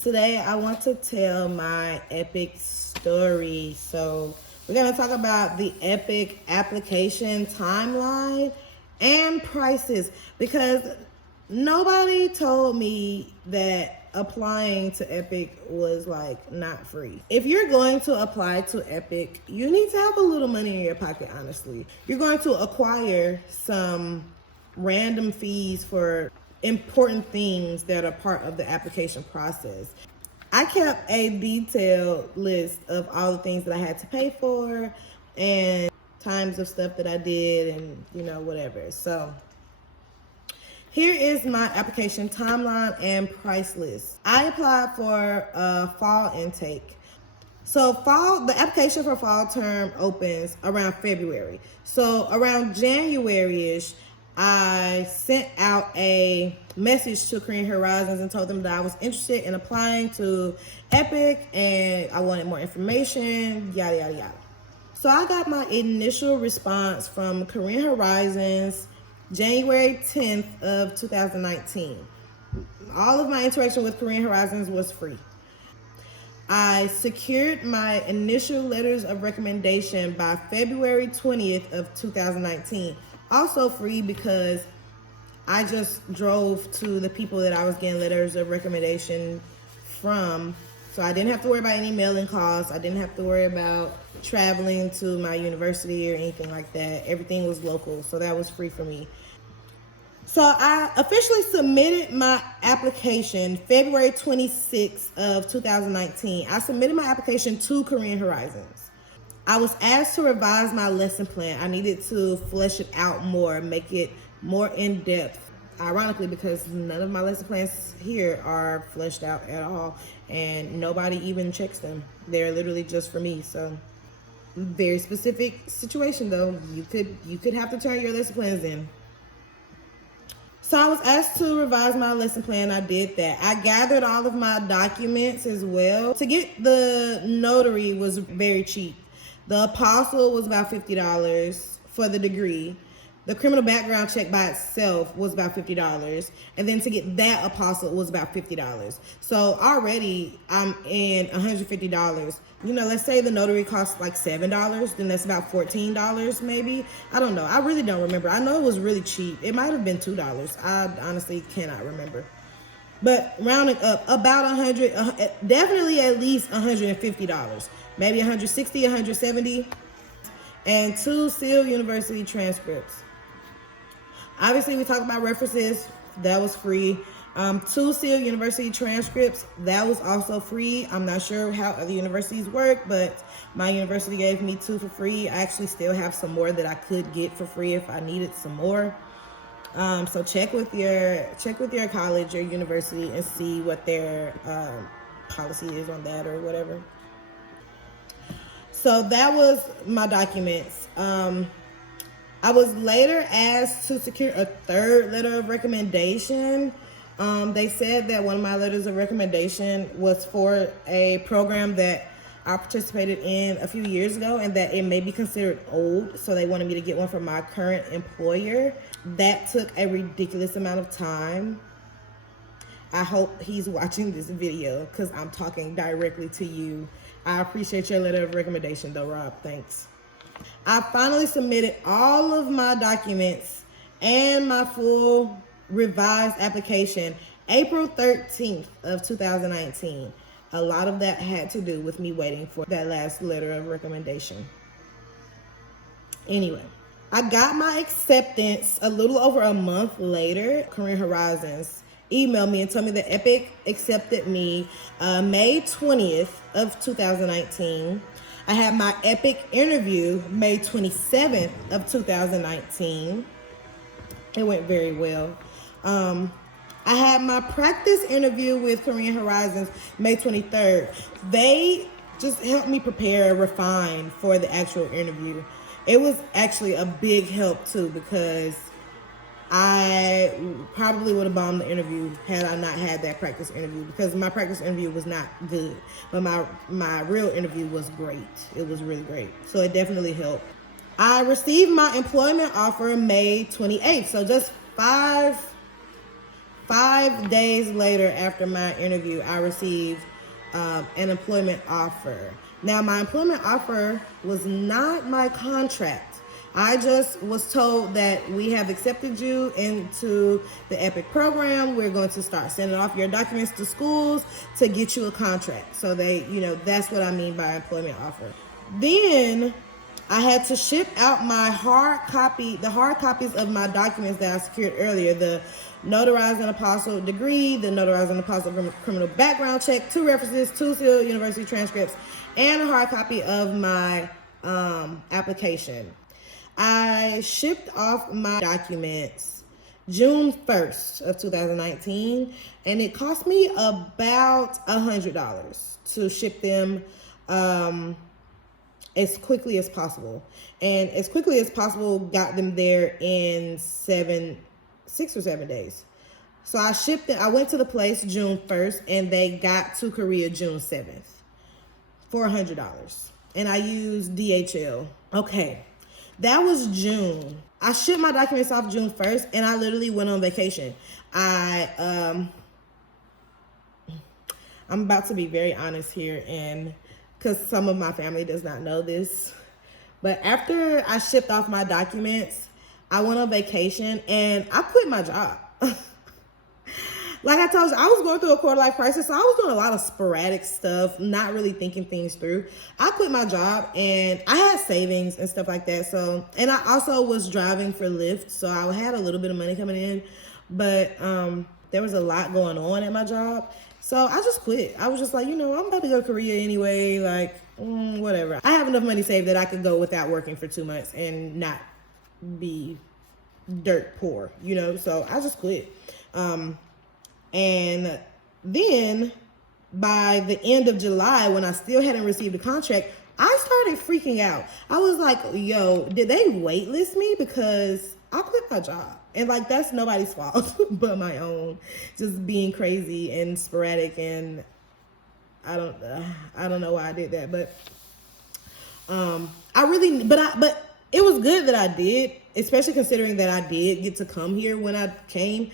Today I want to tell my EPIK story. So we're going to talk about the EPIK application timeline and prices, because nobody told me that applying to EPIK was like not free. If you're going to apply to EPIK, you need to have a little money in your pocket, honestly. You're going to acquire some random fees for important things that are part of the application process. I kept a detailed list of all the things that I had to pay for and times of stuff that I did and whatever. So here is my application timeline and price list. I applied for a fall intake. So the application for fall term opens around February. So around January-ish, I sent out a message to Korean Horizons and told them that I was interested in applying to EPIK and I wanted more information, yada, yada, yada. So I got my initial response from Korean Horizons January 10th of 2019. All of my interaction with Korean Horizons was free. I secured my initial letters of recommendation by February 20th of 2019. Also free because I just drove to the people that I was getting letters of recommendation from. So I didn't have to worry about any mailing costs. I didn't have to worry about traveling to my university or anything like that. Everything was local, so that was free for me. So I officially submitted my application February 26th of 2019. I submitted my application to Korean Horizons. I was asked to revise my lesson plan. I needed to flesh it out more, make it more in-depth. Ironically, because none of my lesson plans here are fleshed out at all, and nobody even checks them. They're literally just for me. So very specific situation though. You could have to turn your lesson plans in. So I was asked to revise my lesson plan. I did that. I gathered all of my documents as well. To get the notary was very cheap. The apostle was about $50 for the degree. The criminal background check by itself was about $50. And then to get that apostle was about $50. So already I'm in $150. Let's say the notary costs like $7, then that's about $14 maybe. I don't know. I really don't remember. I know it was really cheap. It might have been $2. I honestly cannot remember. But rounding up, about $100, definitely at least $150. Maybe $160, $170. And 2 Seal University transcripts. Obviously, we talked about references. That was free. 2 Seal University transcripts. That was also free. I'm not sure how other universities work, but my university gave me 2 for free. I actually still have some more that I could get for free if I needed some more. So check with your college or university and see what their policy is on that or whatever. So that was my documents. I was later asked to secure a 3rd letter of recommendation. They said that one of my letters of recommendation was for a program that I participated in a few years ago and that it may be considered old. So they wanted me to get one from my current employer. That took a ridiculous amount of time. I hope he's watching this video because I'm talking directly to you. I appreciate your letter of recommendation though, Rob. Thanks. I finally submitted all of my documents and my full revised application April 13th of 2019. A lot of that had to do with me waiting for that last letter of recommendation. Anyway, I got my acceptance a little over a month later. Korean Horizons emailed me and told me that EPIK accepted me May 20th of 2019. I had my EPIK interview May 27th of 2019. It went very well. I had my practice interview with Korean Horizons May 23rd. They just helped me prepare, refine for the actual interview. It was actually a big help too because I probably would have bombed the interview had I not had that practice interview, because my practice interview was not good, but my real interview was great. It was really great. So it definitely helped. I received my employment offer May 28th. So just five 5 days later after my interview, I received an employment offer. Now, my employment offer was not my contract. I just was told that we have accepted you into the EPIK program. We're going to start sending off your documents to schools to get you a contract. So that's what I mean by employment offer. Then I had to ship out the hard copies of my documents that I secured earlier, the notarized and apostle degree, the notarized and apostle criminal background check, 2 references, 2 sealed university transcripts, and a hard copy of my application. I shipped off my documents June 1st of 2019, and it cost me about $100 to ship them as quickly as possible. And as quickly as possible got them there in 6 or 7 days. So I shipped it. I went to the place June 1st, and they got to Korea June 7th for $100. And I used DHL. Okay. That was June. I shipped my documents off June 1st, and I literally went on vacation. I'm about to be very honest here, and because some of my family does not know this, but after I shipped off my documents, I went on vacation, and I quit my job. Like I told you, I was going through a quarter-life crisis, so I was doing a lot of sporadic stuff, not really thinking things through. I quit my job, and I had savings and stuff like that. So, and I also was driving for Lyft, so I had a little bit of money coming in, but there was a lot going on at my job. So I just quit. I was just like, I'm about to go to Korea anyway, like, whatever. I have enough money saved that I could go without working for 2 months and not be dirt poor, so I just quit. And then by the end of July, when I still hadn't received a contract, I started freaking out. I was like, yo, did they waitlist me? Because I quit my job. And like, that's nobody's fault but my own. Just being crazy and sporadic, and I don't know why I did that, but but it was good that I did, especially considering that I did get to come here when I came.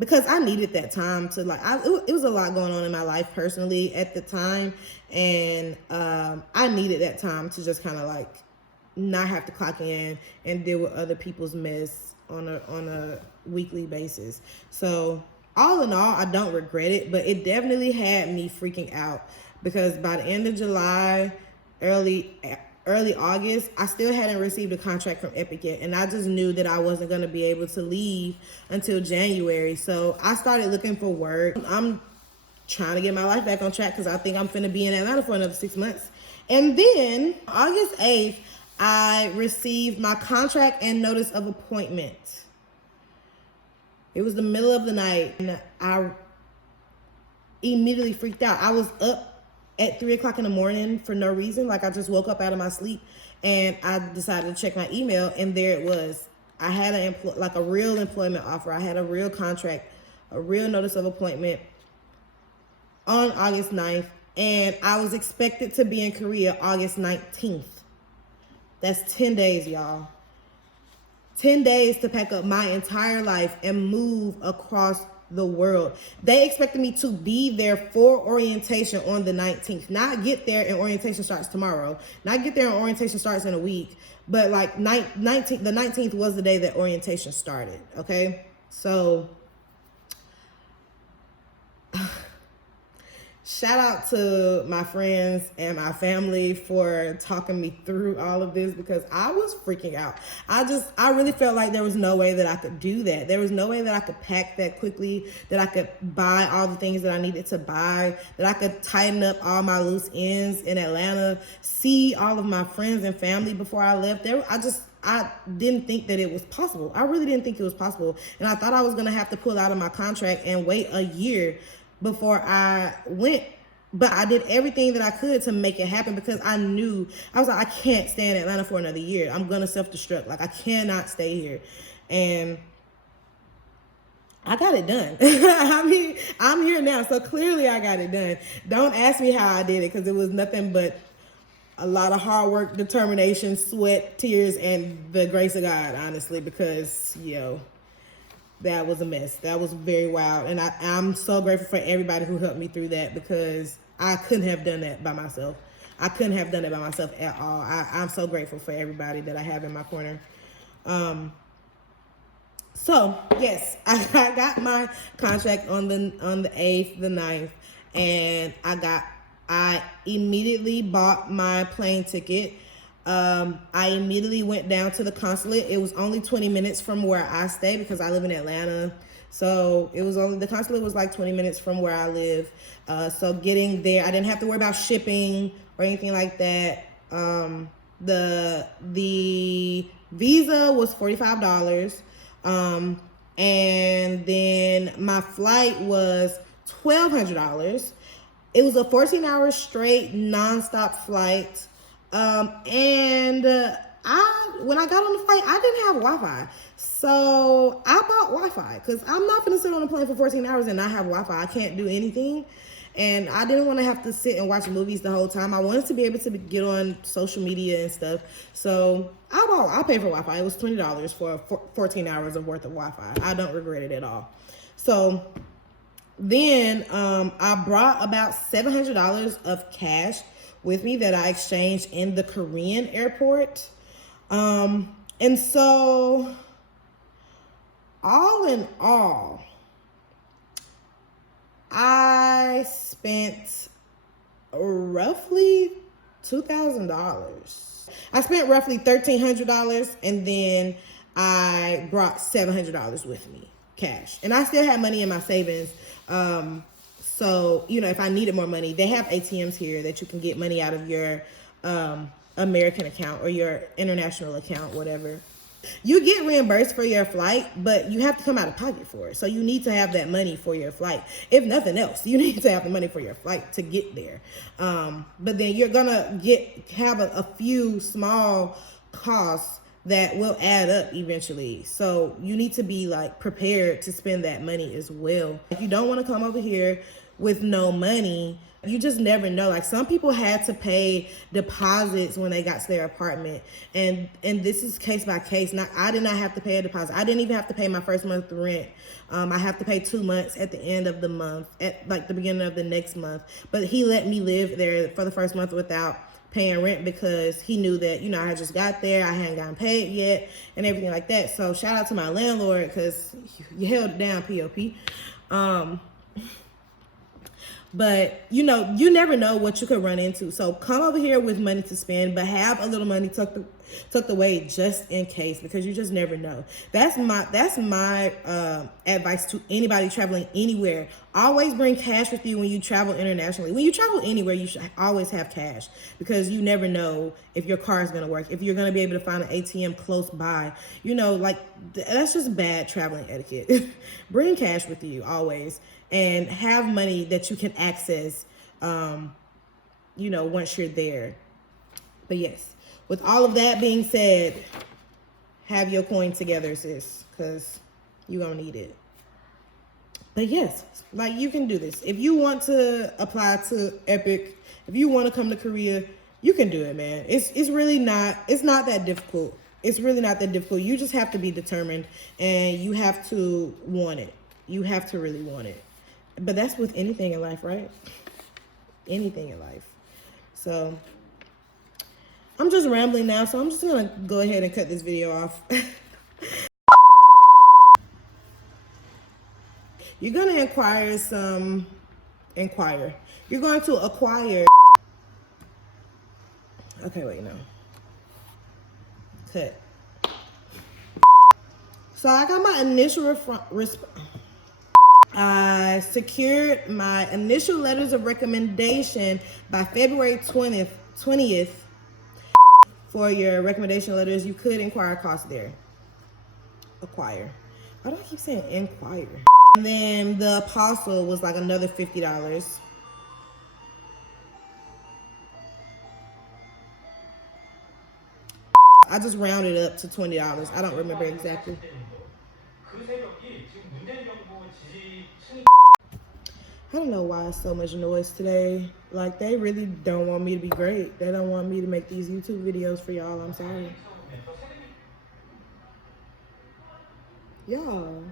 Because I needed that time to it was a lot going on in my life personally at the time. And I needed that time to just kind of like not have to clock in and deal with other people's mess on a weekly basis. So all in all, I don't regret it, but it definitely had me freaking out because by the end of July, early August, I still hadn't received a contract from EPIK yet. And I just knew that I wasn't going to be able to leave until January. So I started looking for work. I'm trying to get my life back on track because I think I'm finna be in Atlanta for another 6 months. And then August 8th, I received my contract and notice of appointment. It was the middle of the night, and I immediately freaked out. I was up at 3 o'clock in the morning for no reason. Like, I just woke up out of my sleep, and I decided to check my email, and there it was. I had a real employment offer. I had a real contract, a real notice of appointment on August 9th, and I was expected to be in Korea August 19th. That's 10 days, y'all. 10 days to pack up my entire life and move across the world. They expected me to be there for orientation on the 19th. Not get there and orientation starts tomorrow. Not get there and orientation starts in a week. But like the 19th was the day that orientation started. Okay? So shout out to my friends and my family for talking me through all of this because I was freaking out. I really felt like there was no way that I could do that. There was no way that I could pack that quickly, that I could buy all the things that I needed to buy, that I could tighten up all my loose ends in Atlanta, see all of my friends and family before I left. I didn't think that it was possible. I really didn't think it was possible. And I thought I was going to have to pull out of my contract and wait a year before I went. But I did everything that I could to make it happen because I was like, I can't stay in Atlanta for another year. I'm going to self-destruct. Like, I cannot stay here. And I got it done. I mean, I'm here now. So clearly I got it done. Don't ask me how I did it because it was nothing but a lot of hard work, determination, sweat, tears, and the grace of God, honestly, because, that was a mess. That was very wild. And I'm so grateful for everybody who helped me through that, because I couldn't have done that by myself. I couldn't have done it by myself at all. I'm so grateful for everybody that I have in my corner. So yes, I got my contract on the 8th, the 9th, and I immediately bought my plane ticket. I immediately went down to the consulate. It was only 20 minutes from where I stay, because I live in Atlanta. So the consulate was like 20 minutes from where I live. So getting there, I didn't have to worry about shipping or anything like that. The visa was $45. And then my flight was $1,200. It was a 14-hour straight nonstop flight. When I got on the flight, I didn't have Wi-Fi. So I bought Wi-Fi, because I'm not gonna sit on a plane for 14 hours and not have Wi-Fi. I can't do anything. And I didn't want to have to sit and watch movies the whole time. I wanted to be able to get on social media and stuff. So I paid for Wi-Fi. It was $20 for 14 hours of worth of Wi-Fi. I don't regret it at all. So then I brought about $700 of cash with me that I exchanged in the Korean airport. And so all in all, I spent roughly $2,000. I spent roughly $1,300, and then I brought $700 with me, cash. And I still had money in my savings. So, if I needed more money, they have ATMs here that you can get money out of your American account or your international account, whatever. You get reimbursed for your flight, but you have to come out of pocket for it. So you need to have that money for your flight. If nothing else, you need to have the money for your flight to get there. But then you're gonna have a few small costs that will add up eventually. So you need to be prepared to spend that money as well. If you don't want to come over here with no money, you just never know. Some people had to pay deposits when they got to their apartment, and this is case by case. I did not have to pay a deposit. I didn't even have to pay my first month's rent. I have to pay 2 months at the end of the month, at the beginning of the next month. But he let me live there for the first month without paying rent, because he knew that I had just got there, I hadn't gotten paid yet, and everything like that. So shout out to my landlord, because you held it down, POP. But you never know what you could run into. So come over here with money to spend, but have a little money tucked away just in case, because you just never know. That's my advice to anybody traveling anywhere. Always bring cash with you when you travel internationally. When you travel anywhere, you should always have cash, because you never know if your car is going to work, if you're going to be able to find an ATM close by. That's just bad traveling etiquette. Bring cash with you always, and have money that you can access, once you're there. But yes, with all of that being said, have your coin together, sis, because you're going to need it. But yes, you can do this. If you want to apply to EPIK, if you want to come to Korea, you can do it, man. It's really not, it's not that difficult. It's really not that difficult. You just have to be determined, and you have to want it. You have to really want it. But that's with anything in life, right? Anything in life. So I'm just rambling now, so I'm just gonna go ahead and cut this video off. You're gonna You're going to acquire. Okay, wait, no. Cut. So I got my initial I secured my initial letters of recommendation by February 20th. For your recommendation letters, you could inquire costs there. Acquire. Why do I keep saying inquire? And then the apostle was another $50. I just rounded up to $20. I don't remember exactly. I don't know why it's so much noise today. They really don't want me to be great. They don't want me to make these YouTube videos for y'all. I'm sorry. Y'all.